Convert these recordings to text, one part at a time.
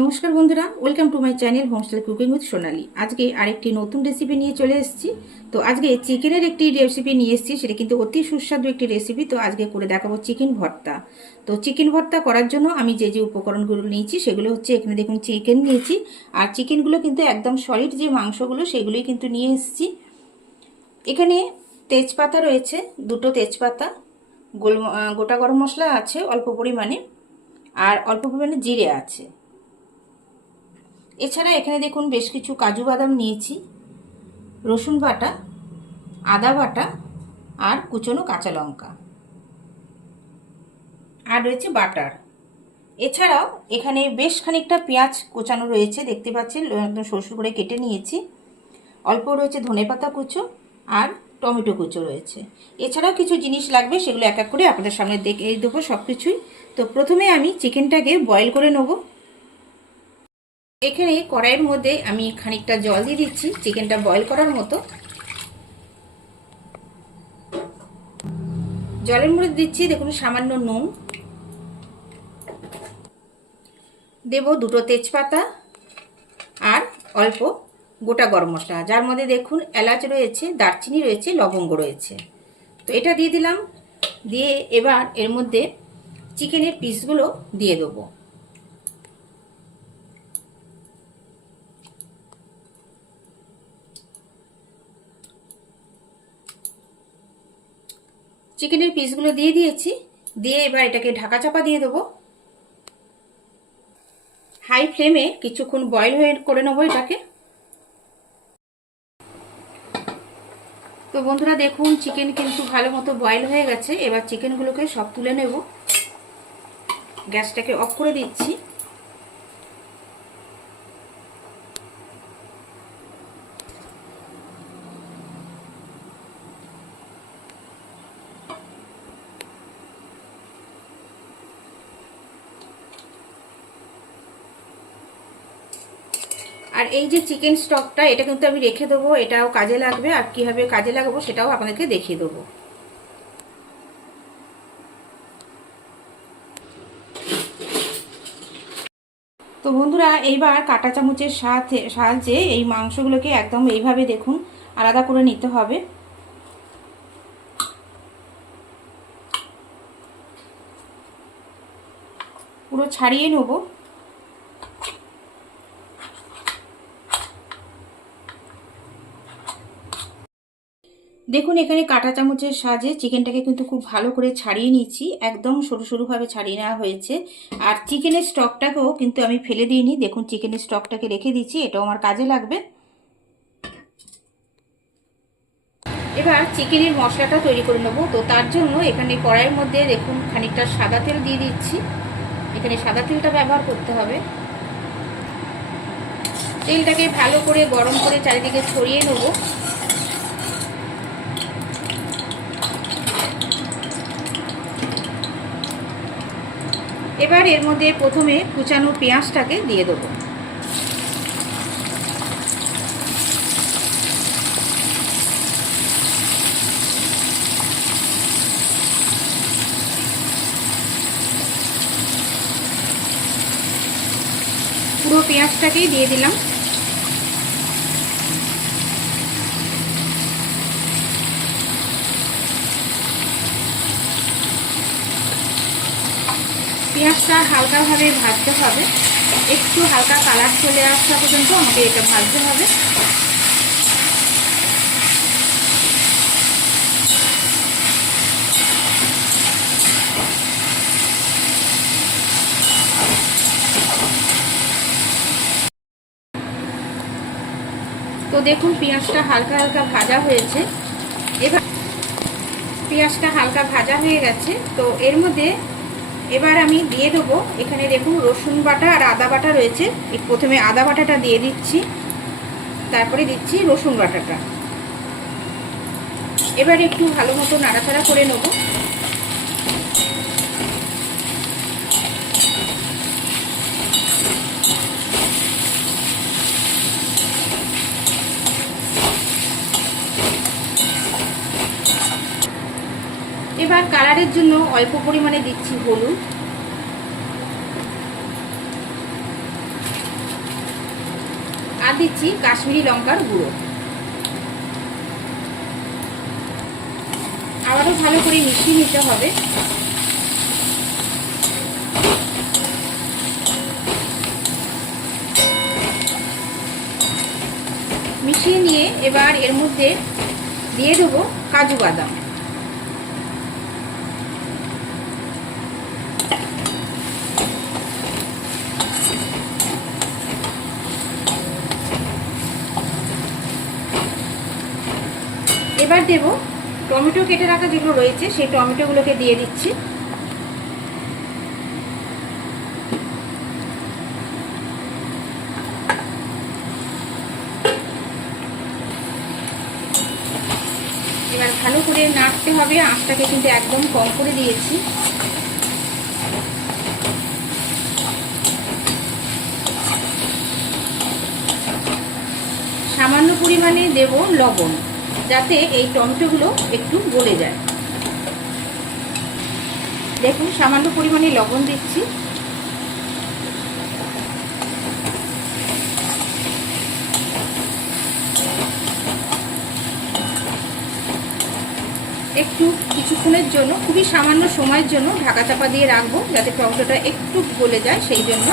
নমস্কার বন্ধুরা welcome to my channel homestyle cooking with Sonali আজকে আরেকটি নতুন রেসিপি নিয়ে চলে এসেছি। তো আজকে চিকেনের একটি রেসিপি নিয়ে এসেছি, সেটা কিন্তু অতি সুস্বাদু একটি রেসিপি তো আজকে করে দেখাবো চিকেন ভর্তা। তো চিকেন ভর্তা করার জন্য আমি যে যে উপকরণগুলো নিয়েছি, সেগুলো হচ্ছে এখানে দেখুন চিকেন নিয়েছি। আর চিকেনগুলো কিন্তু একদম সলিড যে মাংসগুলো, সেগুলোই কিন্তু নিয়ে এসেছি। এখানে তেজপাতা রয়েছে, দুটো তেজপাতা, গোল গোটা গরম মশলা আছে অল্প পরিমাণে। আর অল্প পরিমাণে জিরে আছে। এছাড়া এখানে দেখুন বেশ কিছু কাজু বাদাম নিয়েছি, রসুন বাটা, আদা বাটা আর কুচনো কাঁচা লঙ্কা। আর রয়েছে বাটার। এছাড়াও এখানে বেশ খানিকটা পেঁয়াজ কোচানো রয়েছে, দেখতে পাচ্ছেন একদম সরষে করে কেটে নিয়েছি। অল্প রয়েছে ধনেপাতা কুচো আর টমেটো কুচো রয়েছে। এছাড়াও কিছু জিনিস লাগবে, সেগুলো এক এক করে আপনাদের সামনে দেখে দেবো সব কিছুই তো প্রথমে আমি চিকেনটাকে বয়েল করে নেব। এখানে কড়াইয়ের মধ্যে আমি খানিকটা জল দিয়ে দিচ্ছি, চিকেনটা বয়েল করার মতো। জলের মধ্যে দিচ্ছি, দেখুন, সামান্য নুন। দেব দুটো তেজপাতা আর অল্প গোটা গরম মশলা। যার মধ্যে দেখুন, এলাচ রয়েছে, দারচিনি রয়েছে, লবঙ্গ রয়েছে। তো এটা দিয়ে দিলাম। দিয়ে এবার এর মধ্যে চিকেনের পিসগুলো দিয়ে দেবো। চিকেনের পিসগুলো দিয়ে দিয়েছি। দিয়ে এবার এটাকে ঢাকা চাপা দিয়ে দেবো। হাই ফ্লেমে কিছুক্ষণ বয়েল হয়ে করে নেব এটাকে। তো বন্ধুরা, দেখুন, চিকেন কিন্তু ভালো মতো বয়েল হয়ে গেছে। এবার চিকেনগুলোকে সব তুলে নেব। গ্যাসটাকে অফ করে দিচ্ছি। আর এই যে চিকেন স্টকটা এটা কিন্তু আমি রেখে দেবো, এটাও কাজে লাগবে, আর কীভাবে কাজে লাগাবো সেটাও আপনাদেরকে দেখিয়ে দেবো। তো বন্ধুরা, এইবার কাটা চামচের সাথে সাহায্যে এই মাংসগুলোকে একদম এইভাবে দেখুন, আলাদা করে নিতে হবে। পুরো ছাড়িয়ে নেব। দেখুন, এখানে কাঁটা চামচের সাহায্যে চিকেনটাকে কিন্তু খুব ভালো করে ছাড়িয়ে নিচ্ছি একদম সরু সরুভাবে ছাড়িয়ে নেওয়া হয়েছে। আর চিকেনের স্টকটাকেও কিন্তু আমি ফেলে দিইনি। দেখুন, চিকেনের স্টকটাকে রেখে দিচ্ছি এটাও আমার কাজে লাগবে। এবার চিকেনের মশলাটা তৈরি করে নেব। তো তার জন্য এখানে কড়াইয়ের মধ্যে দেখুন, খানিকটা সাদা তেল দিয়ে দিচ্ছি। এখানে সাদা তেলটা ব্যবহার করতে হবে। তেলটাকে ভালো করে গরম করে চারিদিকে ছড়িয়ে নেব। এবার এর মধ্যে প্রথমে কুচানো পেঁয়াজটাকে দিয়ে দেবো। পুরো পেঁয়াজটাকেই দিয়ে দিলাম। পেঁয়াজটা হালকাভাবে ভাজতে হবে। একটু হালকা কালার চলে আসা পর্যন্ত আমাকে এটা ভাজতে হবে। তো দেখুন, পেঁয়াজটা হালকা হালকা ভাজা হয়েছে। এবার পেঁয়াজটা হালকা ভাজা হয়ে গেছে। তো এর মধ্যে এবার আমি দিয়ে দেবো। এখানে দেখুন, রসুন বাটা আর আদা বাটা রয়েছে। প্রথমে আদা বাটাটা দিয়ে দিচ্ছি। তারপরে দিচ্ছি রসুন বাটাটা। এবার একটু ভালো মতো নাড়াচাড়া করে নেব এবার কালারের জন্য অল্প পরিমাণে দিচ্ছি হলুদ। আর দিচ্ছি কাশ্মীরি লঙ্কার গুঁড়ো। আবারও ভালো করে মিশিয়ে নিতে হবে। মিশিয়ে নিয়ে এবার এর মধ্যে দিয়ে দেবো কাজু বাদাম। এবার দেব টমেটো কেটে রাখা যেগুলো রয়েছে, সেই টমেটোগুলোকে দিয়ে দিচ্ছি। এবার ভালো করে নাড়তে হবে, আঁচটাকে কিন্তু একদম কম করে দিয়েছি। সামান্য পরিমাণে দেব লবণ। যাতে এই টমেটোগুলো একটু গলে যায়। দেখুন, সামান্য পরিমাণে লবণ দিচ্ছি। একটু কিছুক্ষণের জন্য, খুবই সামান্য সময়ের জন্য ঢাকা চাপা দিয়ে রাখব, যাতে টমেটোটা একটু গলে যায়, সেই জন্য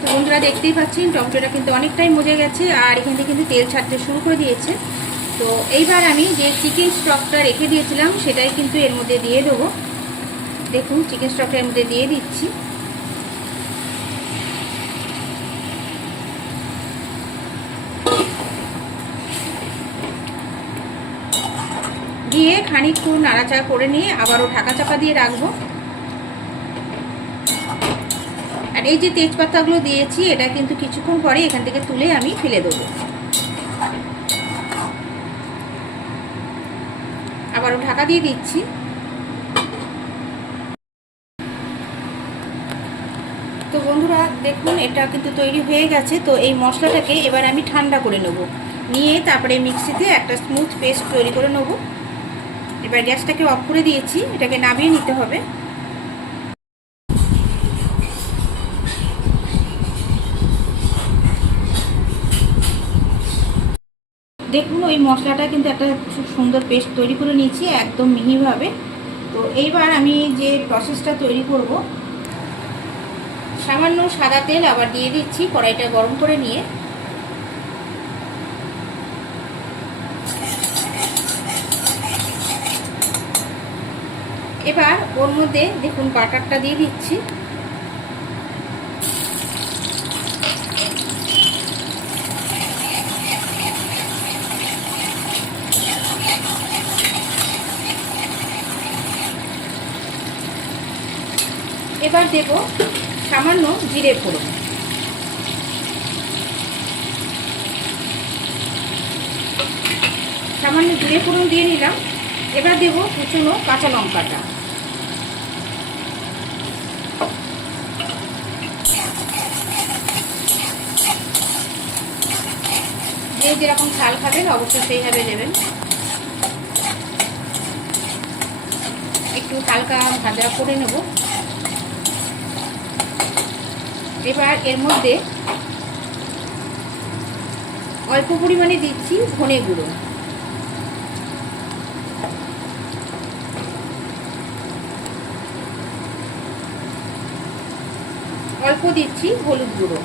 তো বন্ধুরা দেখতেই পাচ্ছেন, টমেটোটা কিন্তু অনেকটাই মজে গেছে আর এখান থেকে কিন্তু তেল ছাড়তে শুরু করে দিয়েছে। তো এইবার আমি যে চিকেন স্টকটা রেখে দিয়েছিলাম, সেটাই কিন্তু এর মধ্যে দিয়ে দেবো। দেখুন চিকেন স্টকটা এর মধ্যে দিয়ে দিচ্ছি। দিয়ে খানিকক্ষণ নাড়াচাড়া করে নিয়ে আবারও ঢাকা চাপা দিয়ে রাখব। আর এই যে তেজপাতাগুলো দিয়েছি, এটা কিন্তু কিছুক্ষণ পরে এখান থেকে তুলে আমি ফেলে দেবো। আবারও ঢাকা দিয়ে দিচ্ছি। তো বন্ধুরা, দেখুন, এটা কিন্তু তৈরি হয়ে গেছে। তো এই মশলাটাকে এবার আমি ঠান্ডা করে নেব। নিয়ে তারপরে মিক্সিতে একটা স্মুথ পেস্ট তৈরি করে নেব। এবার গ্যাসটাকে অফ করে দিয়েছি। এটাকে নামিয়ে নিতে হবে। দেখুন, ওই মশলাটা কিন্তু একটা খুব সুন্দর পেস্ট তৈরি করে নিয়েছি, একদম মিহিভাবে। তো এইবার আমি যে প্রসেসটা তৈরি করব, সামান্য সাদা তেল আবার দিয়ে দিচ্ছি, কড়াইটা গরম করে নিয়ে। এবার ওর মধ্যে দেখুন, বাটারটা দিয়ে দিচ্ছি। এবার দেব সামান্য জিরে ফোড়ন। সামান্য জিরে ফোড়ন দিয়ে নিলাম। এবার দেব কুচনো কাঁচা লঙ্কাটা। যে যেরকম ঝাল খাবেন, অবশ্যই সেইভাবে দেবেন একটু হালকা ভাজা করে নেব। এবার এর মধ্যে অল্প পরিমাণে দিচ্ছি ধনে গুঁড়ো। অল্প দিচ্ছি হলুদ গুঁড়ো।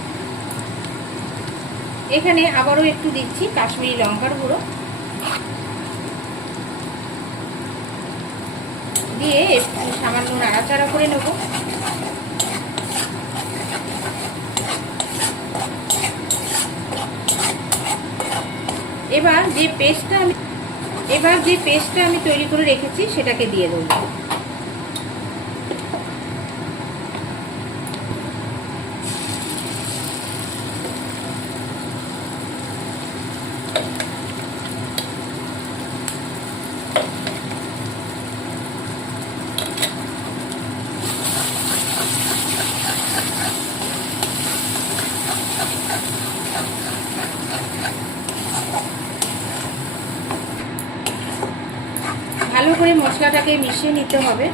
এখানে আবারও একটু দিচ্ছি কাশ্মীরি লঙ্কার গুঁড়ো। দিয়ে সামান্য নাড়াচাড়া করে নেব। এবার যে পেস্টটা আমি এবার যে পেস্টটা আমি তৈরি করে রেখেছি সেটাকে দিয়ে দেবো। মশলাটাকে মিশিয়ে নিতে হবে।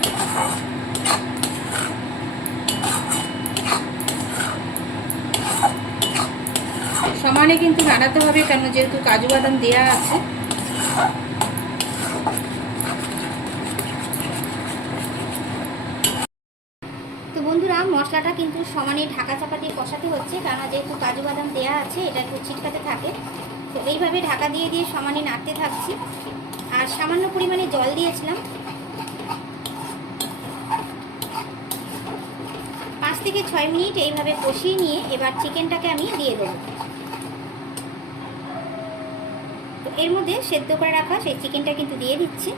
সমানে কিন্তু নাড়াতে হবে, কেন যেহেতু কাজু বাদাম দেওয়া আছে। তো বন্ধুরা, মশলাটা কিন্তু সমানে ঢাকা চাপা দিয়ে কষাতে হচ্ছে, কেননা যেহেতু কাজু বাদাম দেওয়া আছে, এটা একটু ছিটকাতে থাকে। তো এইভাবে ঢাকা দিয়ে দিয়ে সমানে নাড়তে থাকছি। আর সামান্য পরিমাণে জল দিয়েছিলাম। পাঁচ থেকে ছয় মিনিট এইভাবে কষিয়ে নিয়ে এবার চিকেনটাকে আমি দিয়ে দেবো। তো এর মধ্যে সেদ্ধ করে রাখা সেই চিকেনটা কিন্তু দিয়ে দিচ্ছি।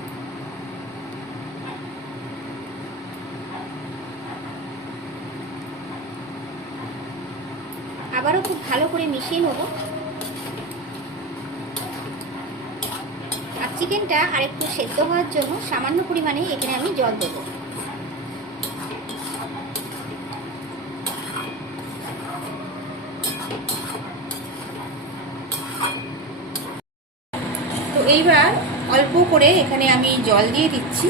আবারও খুব ভালো করে মিশিয়ে নেব। চিকেনটা আরেকটু সেদ্ধ হওয়ার জন্য সামান্য পরিমাণে এখানে আমি জল দেবো। তো এইবার অল্প করে এখানে আমি জল দিয়ে দিচ্ছি।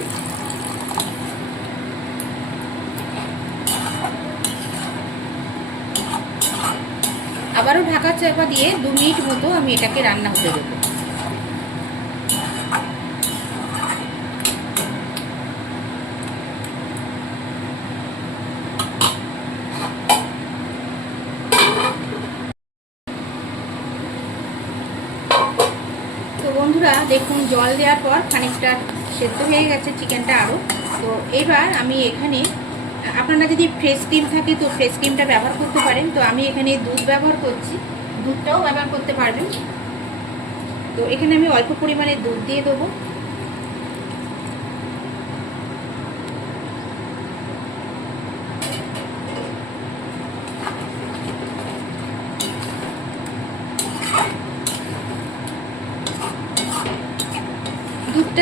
আবারও ঢাকা চাপা দিয়ে দু মিনিট মতো আমি এটাকে রান্না হতে দেবো তো বন্ধুরা, দেখুন, জল দেওয়ার পর খানিকটা সেদ্ধ হয়ে গেছে চিকেনটা আরও তো এবার আমি এখানে, আপনারা যদি ফ্রেশ ক্রিম থাকে তো ফ্রেশ ক্রিমটা ব্যবহার করতে পারেন। তো আমি এখানে দুধ ব্যবহার করছি। দুধটাও ব্যবহার করতে পারবেন। তো এখানে আমি অল্প পরিমাণে দুধ দিয়ে দেবো।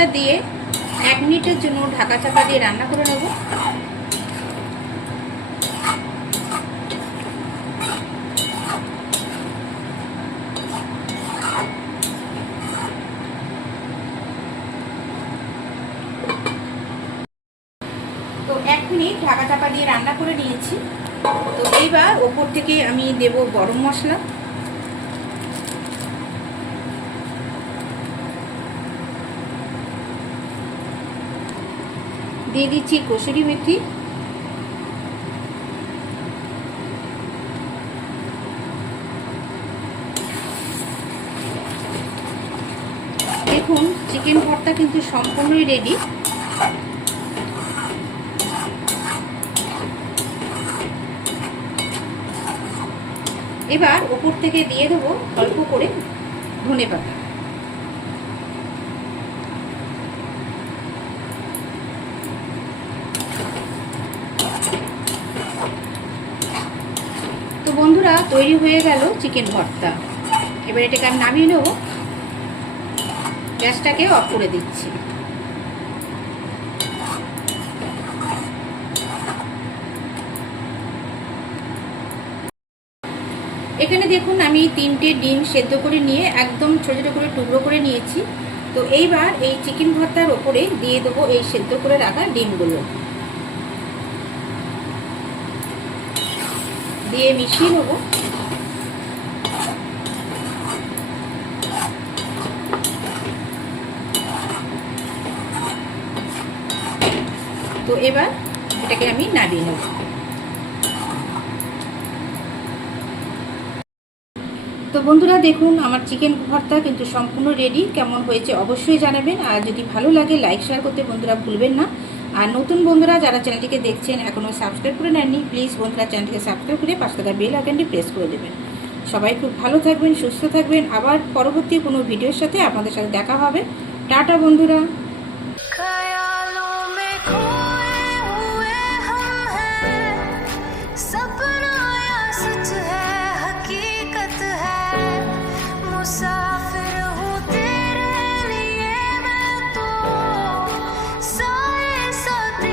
দুধটা দিয়ে এক মিনিটের জন্য ঢাকা চাপা দিয়ে রান্না করে নেব। তো এক মিনিট ঢাকা চাপা দিয়ে রান্না করে নিয়েছি। তো এইবার ওপর থেকে আমি দেব গরম মশলা। দিয়ে দিচ্ছি কসুরি মেথি। দেখুন চিকেন ভর্তা কিন্তু সম্পূর্ণই রেডি এবার ওপর থেকে দিয়ে দেবো অল্প করে ধনে পাতা তো বন্ধুরা তৈরি হয়ে গেল চিকেন ভর্তা। এবার এটাকে আমি নামিয়ে নেব। গ্যাসটাকে অফ করে দিচ্ছি। এখানে দেখুন, আমি তিনটে ডিম সেদ্ধ করে নিয়ে একদম ছোটো ছোটো করে টুকরো করে নিয়েছি। তো এইবার এই চিকেন ভর্তার ওপরে দিয়ে দেবো এই সেদ্ধ করে রাখা ডিমগুলো। দিয়ে মিশিয়ে নেব। তো এবার এটাকে আমি নামিয়ে নেব। তো বন্ধুরা দেখুন, আমার চিকেন ভর্তা কিন্তু সম্পূর্ণ রেডি কেমন হয়েছে অবশ্যই জানাবেন। আর যদি ভালো লাগে লাইক শেয়ার করতে বন্ধুরা ভুলবেন না। আর নতুন বন্ধুরা যারা চ্যানেলটিকে দেখছেন এখনও সাবস্ক্রাইব করে নেননি প্লিজ বন্ধুরা চ্যানেলটিকে সাবস্ক্রাইব করে থাকা বেল আইকনটি প্রেস করে দেবেন। সবাই খুব ভালো থাকবেন, সুস্থ থাকবেন। আবার পরবর্তী কোনো ভিডিওর সাথে আপনাদের সাথে দেখা হবে। টাটা বন্ধুরা।